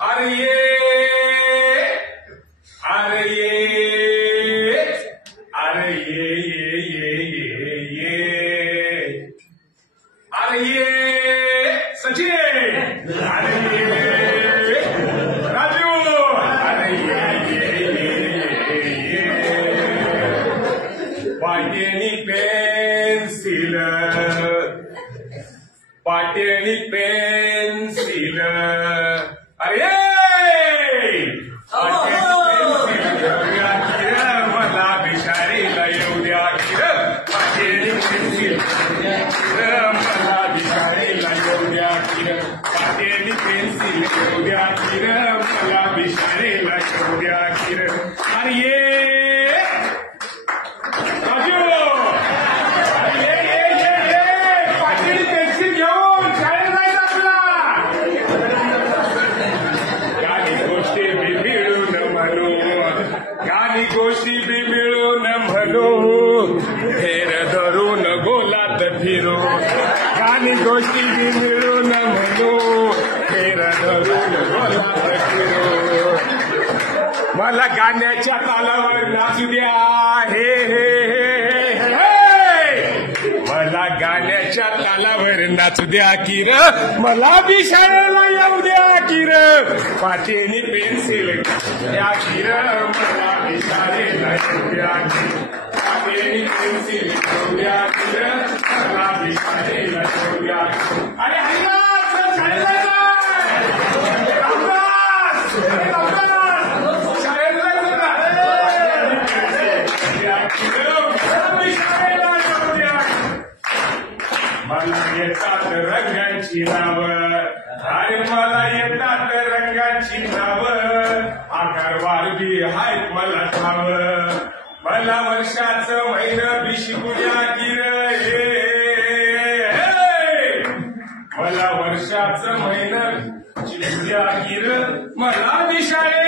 अरे ये अरे ये अरे ये अरे ये सचिन अरे ये राजू अरे ये पाटेनी पेन्सिल पाटेनी पेन्सिल अरे मला बिचारीला येऊ द्या किर पाटेनी पेन्सिल मला बिचारीला येऊ द्या किर पाटेनी पेन्सिल येऊ द्या किर मला बिचारीला येऊ द्या किर अरे ये गोष्टी बी मिळून म्हणू फेर धरून गोलात फिरू गाणी गोष्टी बी मिळून म्हणू फेर धरून गोलात फिरू मला गाण्याच्या तालावर नाचू द्या हे हे हे मला गाण्याच्या तालावर नाचू द्या किर मला बी शाळेला येऊ द्या किर पाटेनी पेन्सिल द्या किर मला बी शाळेला येऊ द्या पाटेनी पेन्सिल येऊ द्या किर मला बी शाळेला येऊ द्या अरे हरिदास शाळेला मला येतात रंगांची नावं अरे मला येतात रंगांची नावं आकारवार बी हायत मला ठावं मला वर्षाचं महिना बी शिकू द्या किर मला वर्षाचं महिना शिकू द्या किर मला बी शाळेत